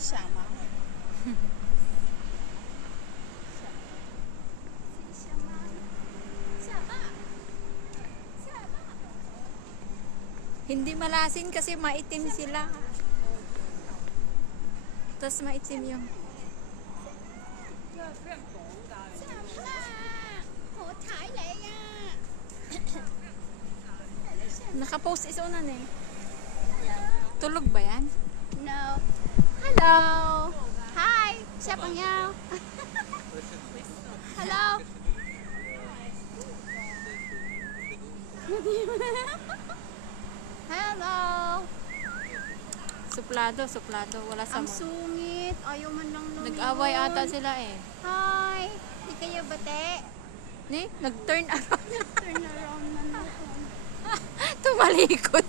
Sama. Hindi malasin kasi maitim sila. Tapos maitim yung... Nakapost isunan eh. Tulog ba yan? No. Hello. Hi. Siapa niya? Hello. Hello. Suplado. Wala sa Ang mo. sungit. Ayaw man lang lumingon. Nag-away ata sila eh. Hi. Di kayo bate? Ni, nag-turn around. Turn around na natin. Tumalikod.